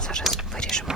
Зараз виріжемо.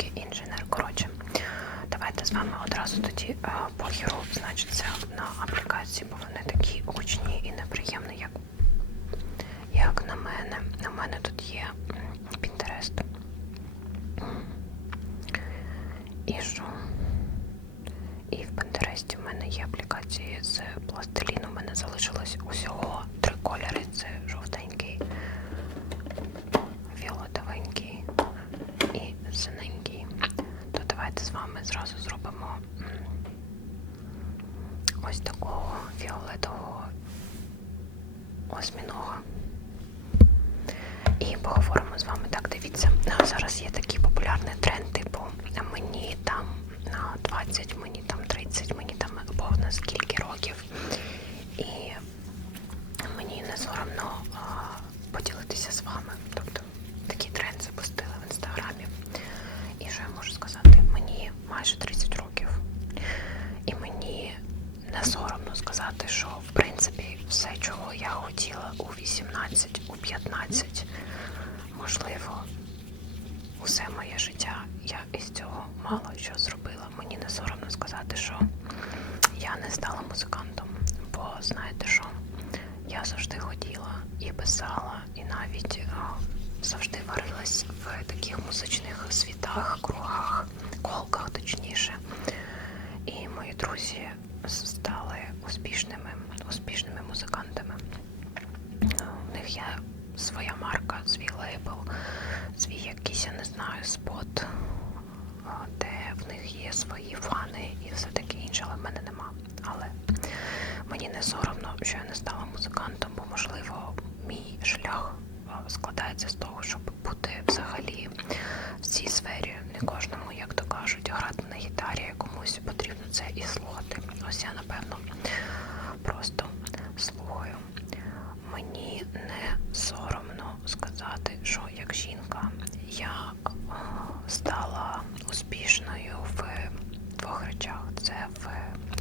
Київський інженер. Коротше, давайте з вами одразу тоді е, по хіру значиться на аплікації, бо вони такі гучні і неприємні, як як на мене. На мене тут є Пінтерест. І що? І в Пінтересті в мене є аплікації з пластиліну. У мене залишилось усього зразу зробимо ось такого фіолетового осьмінога. І поговоримо з вами так, дивіться. Зараз є такий популярний тренд, типу мені там на 20, мені круг.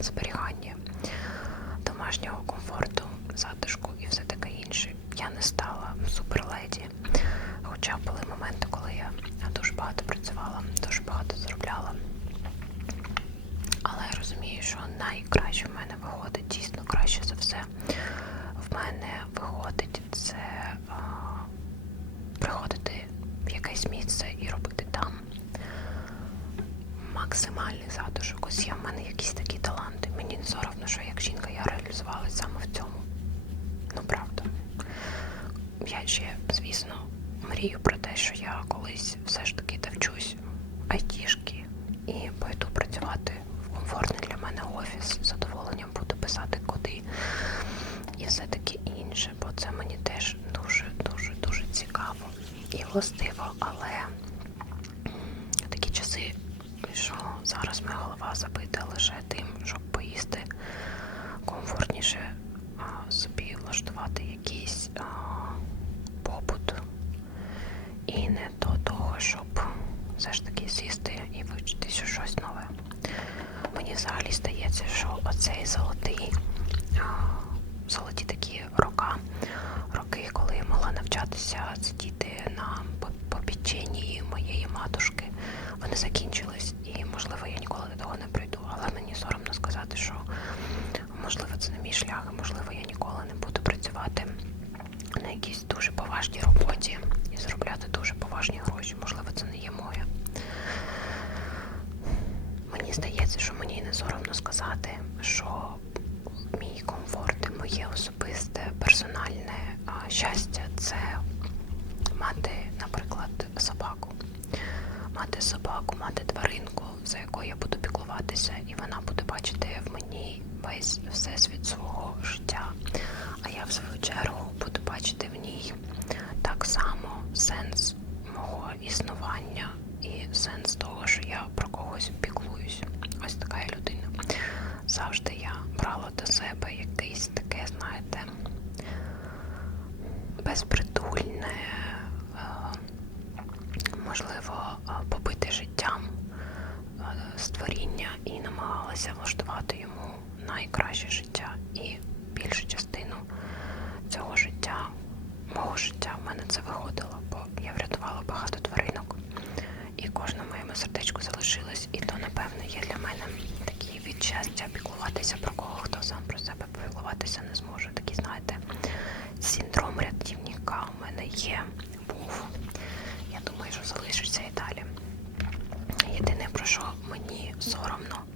зберігання, домашнього комфорту, затишку і все таке інше. Я не стала суперледі. Хоча були моменти, коли я дуже багато працювала, дуже багато заробляла. Але я розумію, що найкраще в мене виходить, дійсно краще за все. В мене виходить це а, приходити в якесь місце і робити там максимальний затишок. Ось я в мене якийсь такий талант блін, соромно, що як жінка я реалізувалася саме в цьому. Ну, правда. Я ще, звісно, мрію про те, що я колись все ж таки навчусь айтішки і пойду працювати в комфортний для мене офіс, з задоволенням буду писати куди. і все-таки інше, бо це мені теж дуже-дуже-дуже цікаво і властиво, але такі часи, що зараз моя голова забита. не закінчилось, і можливо я ніколи до того не прийду, але мені соромно сказати, що можливо це не мій шлях, можливо, я ніколи не буду працювати на якійсь дуже поважній роботі і зробляти дуже поважні соромно.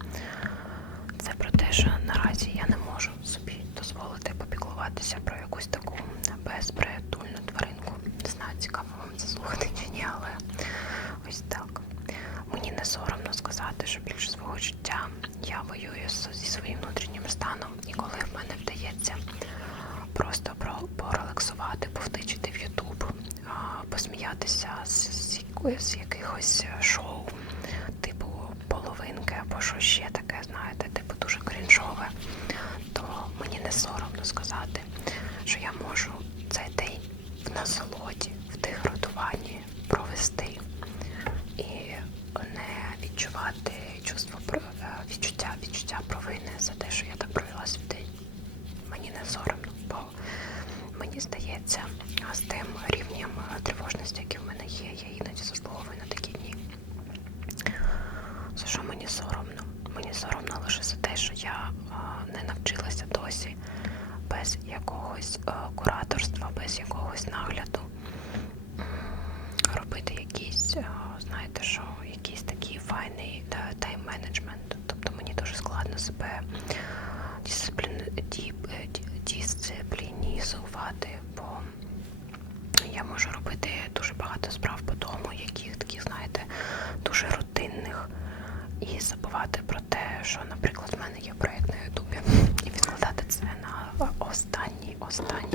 почуття провини за те, що я так провела свій день. Мені не соромно, бо мені здається, буденних і забувати про те, що, наприклад, в мене є проект на Ютубі, і відкладати це на останній останній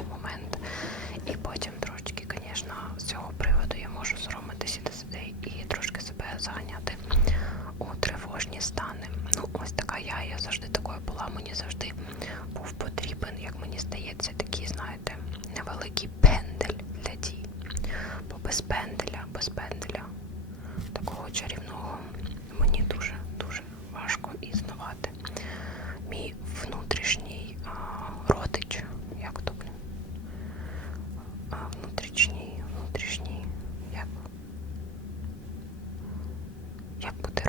як буде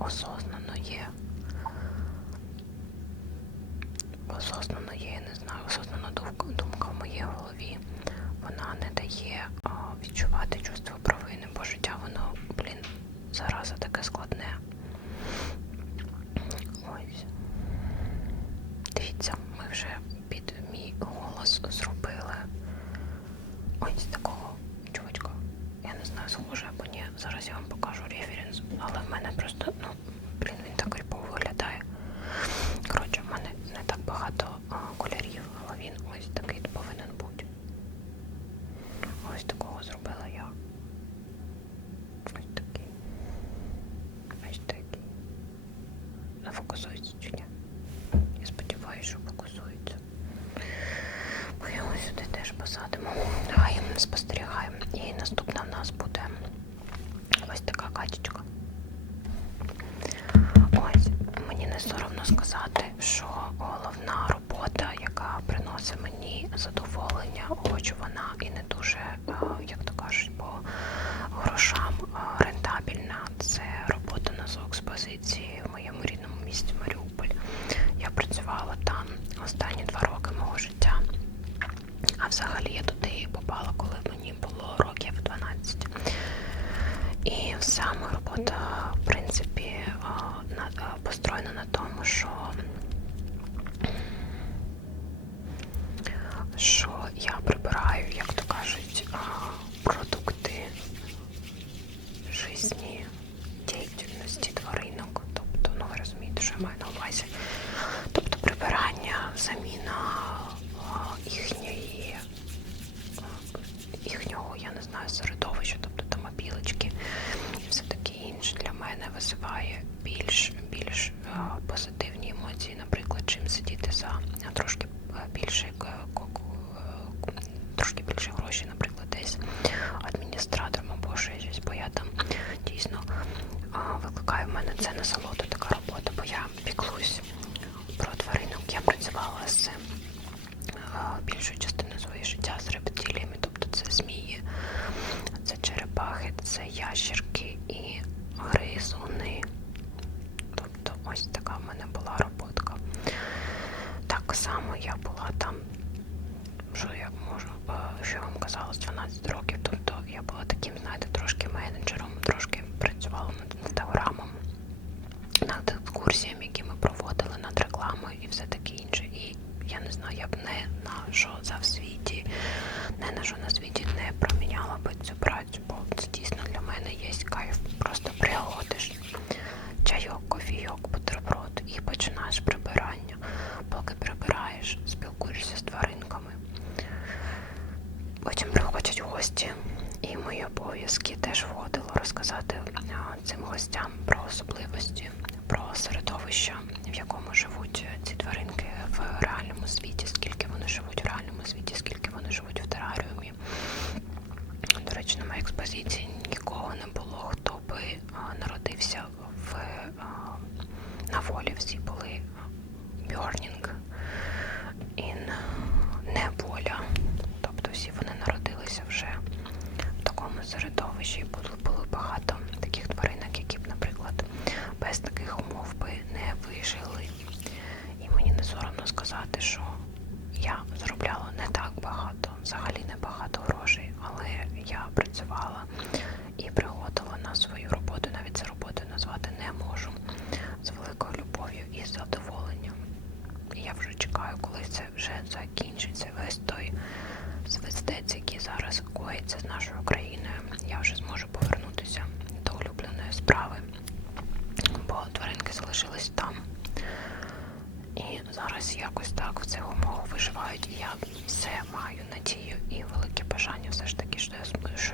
осознано є. Осознано є, я не знаю, осознана думка в моїй голові. Вона не дає відчувати чувство провини, бо життя воно, блін, зараза таке складне. От, е, в принципі, е, е, построєно на тому, що це насолода. середовище і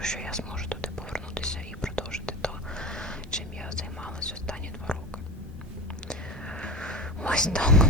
що я зможу туди повернутися і продовжити то, чим я займалась останні два роки. Ось так.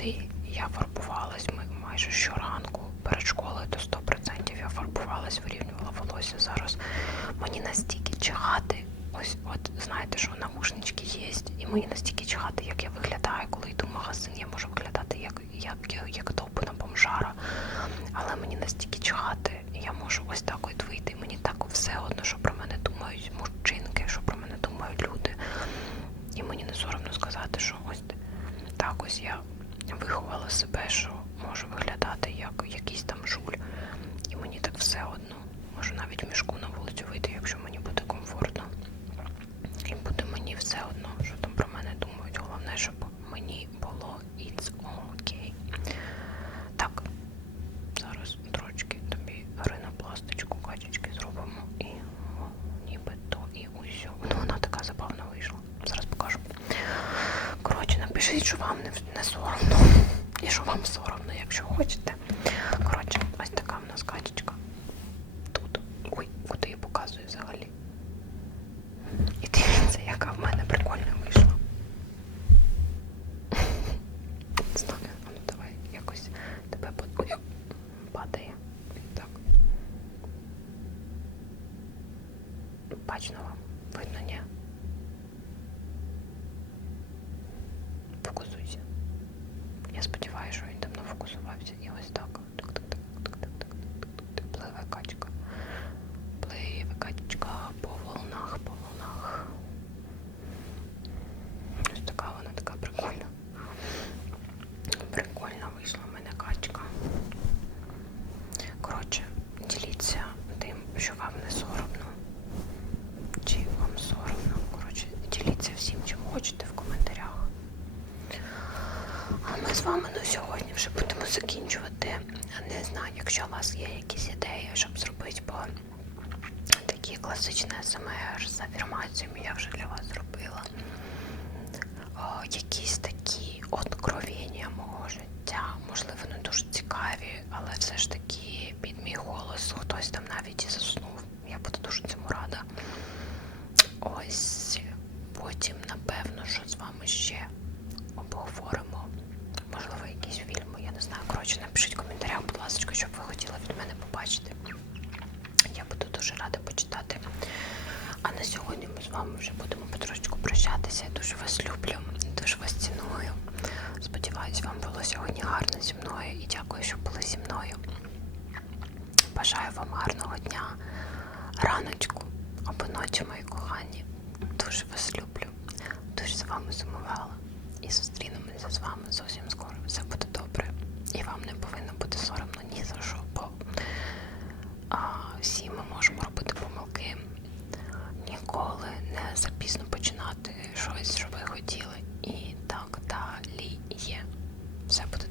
Ти я фарбувалась ми майже щоранку перед школою до 100% я фарбувалась, вирівнювала волосся. Зараз мені настільки чагати, ось от знаєте, що наушнички є, і мені настільки чагати, як я виглядаю, коли йду в магазин, я можу виглядати як як, як, як довбана бомжара. Але мені настільки чагати, я можу ось так от вийти. Мені так все одно, що про мене думають мужчинки, що про мене думають люди. І мені не соромно сказати, що ось так ось я виховала себе, що фокусуйся. Я сподіваюся, що він давно фокусувався. І ось так. Пливе качка. Пливе качка. Якісь такі откровення мого життя, можливо, не дуже цікаві, але все ж таки під мій голос хтось там навіть і заснув. Я буду дуже цьому рада. Ось потім, напевно, що з вами ще обговоримо. Можливо, якісь фільми, я не знаю. Коротше, напишіть в коментарях, будь ласка, що б ви хотіли від мене побачити. Я буду дуже рада почитати. А на сьогодні ми з вами вже будемо потрошечку прощатися. Я дуже вас люблю, стіною. Сподіваюсь, вам було сьогодні гарно зі мною і дякую, що були зі мною. Бажаю вам гарного дня, раночку або ночі, мої кохані. Дуже вас люблю, дуже з вами сумувала. І зустрінемося з вами зовсім скоро. Все буде добре. І вам не повинно бути соромно ні за що, бо а, всі ми можемо робити помилки. Ніколи не запізно починати щось, що ви хотіли взагалі є. Все буде